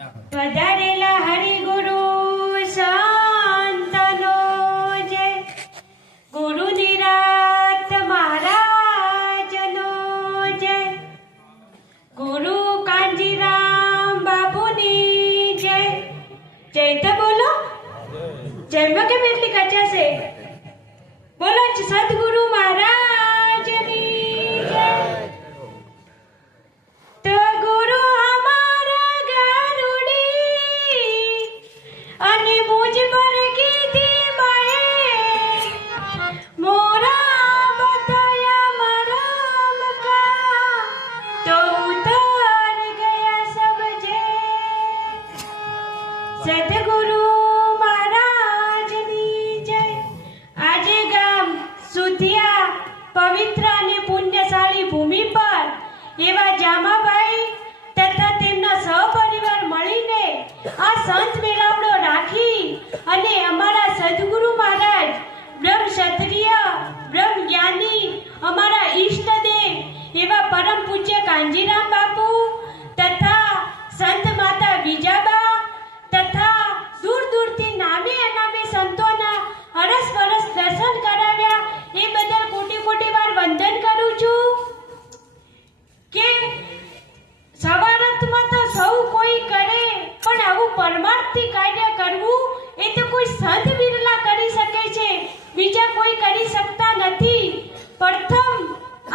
વધારેલા હરિગુરુ સંતનો જય, ગુરુ નિરાત મહારાજનો જય, ગુરુ કાંજીરામ બાપુની જય. જય તો બોલો. જયમાં કેમ એટલી કચાશે? બોલો સદગુરુ મહારાજની જય. તો ગુરુ અમારા ગારુડી અને મુજ પર કીધી માએ મોરા બતાયા મરમ કા તો ઉતર ગયા સમજે. સદગુરુ મહારાજની જય. આજે ગામ સુધિયા પવિત્ર અને પુણ્યશાળી ભૂમિ પર એવા જામાભાઈ તથા તેમના સહપરિવાર મળીને આ સંત મેળાવડો રાખી અને અમારા સદગુરુ મહારાજ બ્રહ્મ ક્ષત્રિય બ્રહ્મ જ્ઞાની અમારા ઈષ્ટદેવ એવા પરમ પૂજ્ય કાંજીરામ બાપુ તથા સંત માતા વિજાબા તથા દૂર દૂરથી નામે અનામે સંતોના હરસ પરસ દર્શન કરાવ્યા એ બદલ કોટી કોટી વાર વંદન કરું છું. કે સવારથમાં તો સૌ કોઈ કરે પણ આવું પરમાર્થથી કાર્ય કરવું એ તો કોઈ સંત બિરલા કરી શકે છે, બીજા કોઈ કરી શકતા નથી. પ્રથમ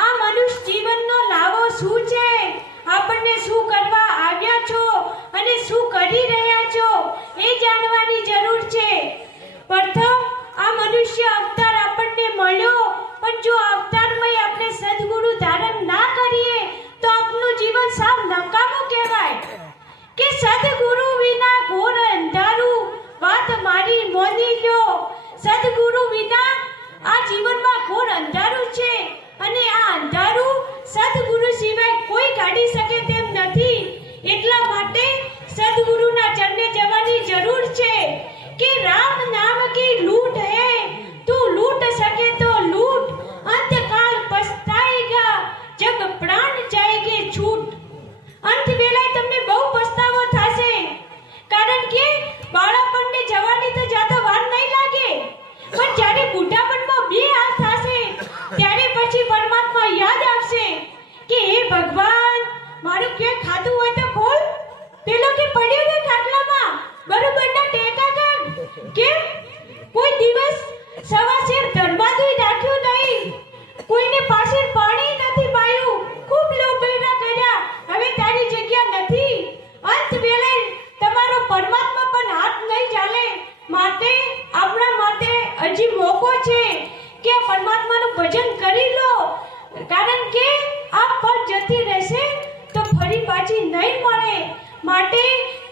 આ મનુષ્ય જીવનનો લાવો શું છે, આપણને શું કરવા આવ્યા છો અને શું કરી રહ્યા છો એ જાણવાની જરૂર છે. પ્રથમ આ મનુષ્ય અવતાર આપણને મળ્યો પણ જો અવતારમાં આપણે સદગુરુ ધારણ ના કરીએ તો આપનું જીવન સાવ નકામું કહેવાય. કે સદગુરુ વિના ઘોર અંધારું, વાત મારી મોની લ્યો. સદગુરુ વિના આ જીવનમાં ઘોર અંધારું છે અને આ અંધારું સદગુરુ સિવાય કોઈ કાઢી શકે તેમ નથી. એટલા માટે સદગુરુના ચરણે જવાની જરૂર છે. કે રામ નામ કી લૂટ હૈ, તું લૂટ સકે તો લૂટ, અંતકાલ પછતાएगा जब प्राण जाएंगे छूट. અંત વેળાએ તમને બહુ પસ્તાવો થશે, કારણ કે બાળપણને જવાની તો જાતો વાર નહીં લાગે, પણ જ્યારે બુઢાપણમાં બે હાથ થશે ત્યારે પછી પરમાત્મા યાદ આવશે કે હે ભગવાન, મારું કે ખાધું હોય તો ખોલ, પેલો કે પડ્યો છે ખાટલામાં બરોબરના ટેકા કર. કેમ કોઈ દિવસ સવા શેર ધર્માદુય રાખ્યું નહીં, કોઈને પાસે પાણી નથી પાયું, ખૂબ લોભેરા કર્યા, હવે તારી જગ્યા નથી. અંત વેળે તમારો પરમાત્મા પણ હાથ નહીં ચાલે. માટે આપણા માટે હજી મોકો છે કે પરમાત્માનું ભજન કરી લો, કારણ કે આ પળ જતી રહેશે તો ફરી પાછી નહીં મળે. માટે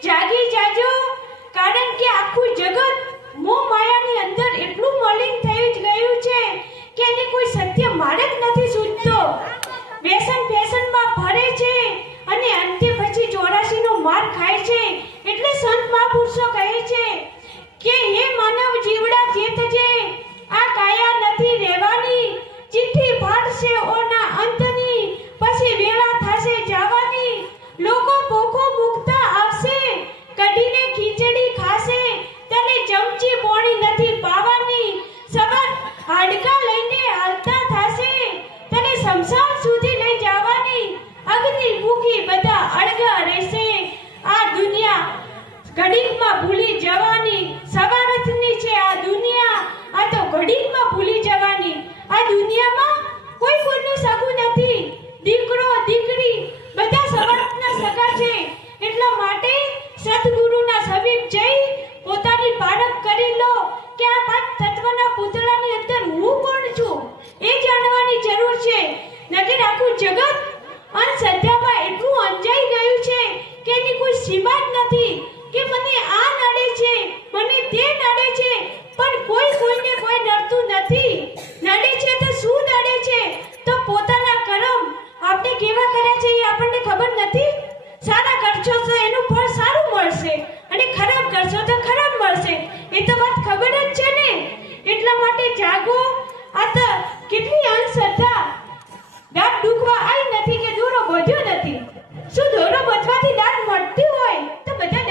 જાગી જાજો, કારણ કે આખું જગત મોહ માયાની અંદર એટલું મલિન થઈ ગયું છે કે એને કોઈ સત્ય માર્ગ નથી સૂઝતો. વ્યસન ફેશનમાં ફરે છે અને અંતે પછી 84 નો માર ખાય છે. એટલે સંત મહાપુરુષો કહે છે કે હે માનવ જીવડા ચેતજે, આ કાયા નથી રહેવાની, ચિઠ્ઠી ફાટશે ઓના અંતની, પછી વેળા થશે જવાની. લોકો ભૂખો મુકતા આવશે, કઢીને ખીચડી ખાશે, તને ચમચી પોણી નથી પાવાની. સબત હાડકા લઈને હાલતા થશે, તને શમશાન સુધી લઈ જવાની. અગ્નિ મૂકી બધા અળગા રહેશે, આ દુનિયા ઘડીકમાં ભૂલી જવાની. સવારથની છે આ દુનિયા, આ તો ઘડીકમાં ભૂલી જવાની. આ દુનિયામાં કોઈ કોઈનું સગું નથી, દીકરો દીકરી બધા સવારથના સગા છે. એટલા માટે સદગુરુના સમીપ જઈ પોતાની પારખ કરી લો કે આ પાંચ તત્વના પૂતળાની અંદર હું કોણ છું એ જાણવાની જરૂર છે. નકર આખું જગત અંધશ્રદ્ધામાં એટલું અંજાઈ ગયું છે કે એની કોઈ સીમા જ નથી. કે મને આ નડે છે, મને તે નડે છે, પણ કોઈ કોઈને કોઈ નડતું નથી. નડે છે તો શું નડે છે? તો પોતાના કર્મ આપણે કેવા કર્યા છે એ આપણને ખબર નથી. સારા કરશો તો એનું ફળ સારું મળશે અને ખરાબ કરશો તો ખરાબ મળશે, એ તો વાત ખબર જ છે ને. એટલા માટે જાગો. આ તો કેટલી અંધશ્રદ્ધા દાંત દુખવા આવી નથી કે દોરો વધ્યો નથી. શું દોરો વધવાથી દાંત મળતી હોય તો બધા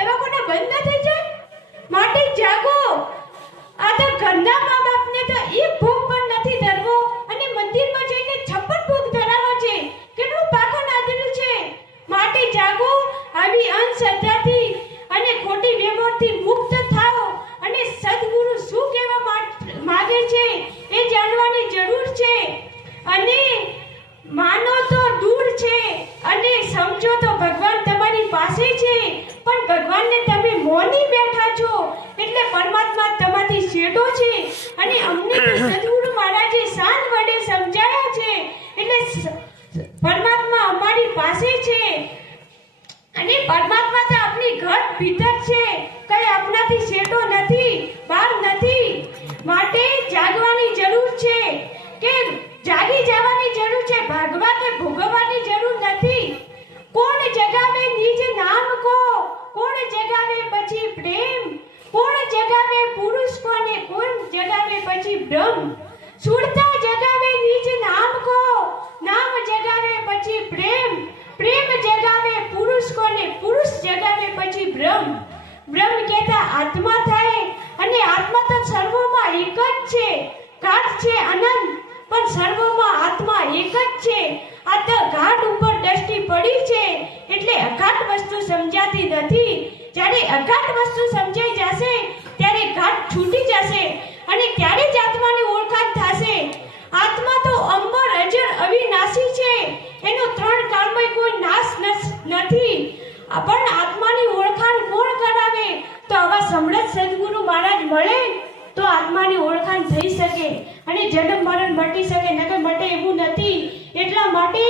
અંધશ્રદ્ધાથી અને ખોટી વેમોરથી મુક્ત થાઓ અને સદગુરુ શું કહેવા માંગે છે એ જાણવાની જરૂર છે. અને માનો તો દૂર છે અને સમજો તો ભગવાન તમારી પાસે છે, પણ ભગવાનને તમે મોની બેઠા છો એટલે પરમાત્મા તમારી છેડો છે. અને અમને તો સદગુરુ મહારાજે શાન વડે સમજાયા છે એટલે પરમાત્મા અમારી પાસે છે. અને પરમાત્મા તો આપણી ઘર ભીતર છે, કઈ આપણાથી છેટો નથી, બહાર નથી. માટે જાગવાની જરૂર છે કે જાગી જવાની જરૂર છે, ભાગવા કે ભોગવવાની જરૂર નથી. કોણ જગાવે નિજ નામ કો, કોણ જગાવે પછી પ્રેમ, કોણ જગાવે પુરુષ કોને, કોણ જગાવે પછી બ્રહ્મ. સુરતા જગાવે નિજ નામ કો, નામ જગાવે પછી પ્રેમ, પ્રેમ જગાવે પુરુષ કોને, પુરુષ જગાવે પછી બ્રહ્મ. બ્રહ્મ કહેતા આત્મા થાય અને આત્મા તો સર્વમાં એક જ છે. ઘાટ છે અનંત, પણ સર્વમાં આત્મા એક જ છે. આ તો ઘાટ ઉપર દ્રષ્ટિ પડી છે એટલે અઘાટ વસ્તુ સમજાતી નથી. જ્યારે અઘાટ વસ્તુ સમજાઈ જશે ત્યારે ઘાટ છૂટી જશે અને ત્યારે જ આત્માની ઓળખાણ થશે. આત્મા તો અમર અજર અવિનાશી છે, એનો ત્રણ કાળમાં કોઈ નાશ નથી. પણ આત્માની ઓળખાણ કોણ કરાવે? તો આવા સમૃદ્ધ સદગુરુ મહારાજ મળે તો આત્માની ઓળખાણ થઈ શકે અને જન્મ મરણ મટી શકે, નકર મટે એવું નથી. એટલા માટે